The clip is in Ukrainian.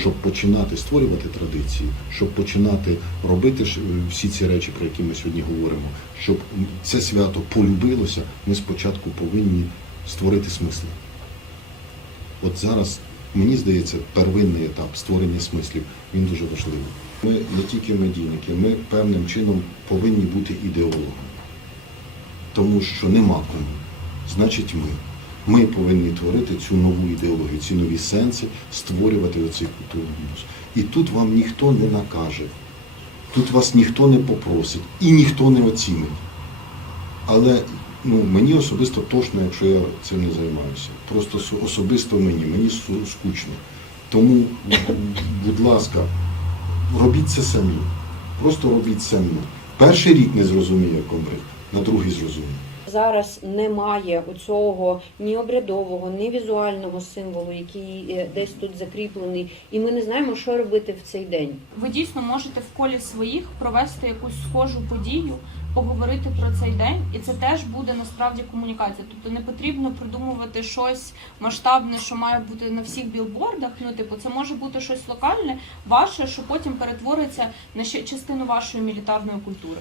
щоб починати створювати традиції, щоб починати робити е, всі ці речі, про які ми сьогодні говоримо, щоб це свято полюбилося, ми спочатку повинні створити смисли. От зараз, мені здається, первинний етап створення смислів він дуже важливий. Ми не тільки медійники, ми певним чином повинні бути ідеологами. Тому що нема кому. Значить, ми. Ми повинні творити цю нову ідеологію, ці нові сенси, створювати оцей культурний мус. І тут вам ніхто не накаже, тут вас ніхто не попросить і ніхто не оцінить. Але ну, мені особисто точно, якщо я цим не займаюся. Просто особисто мені, мені скучно. Тому, будь ласка, робіть це самі. Просто робіть самі. Перший рік не зрозуміє комбриг, на другий зрозуміє. Зараз немає оцього ні обрядового, ні візуального символу, який е, десь тут закріплений, і ми не знаємо, що робити в цей день. Ви дійсно можете в колі своїх провести якусь схожу подію, поговорити про цей день, і це теж буде насправді комунікація. Тобто не потрібно придумувати щось масштабне, що має бути на всіх білбордах. Ну, типу, це може бути щось локальне, ваше, що потім перетвориться на ще частину вашої мілітарної культури.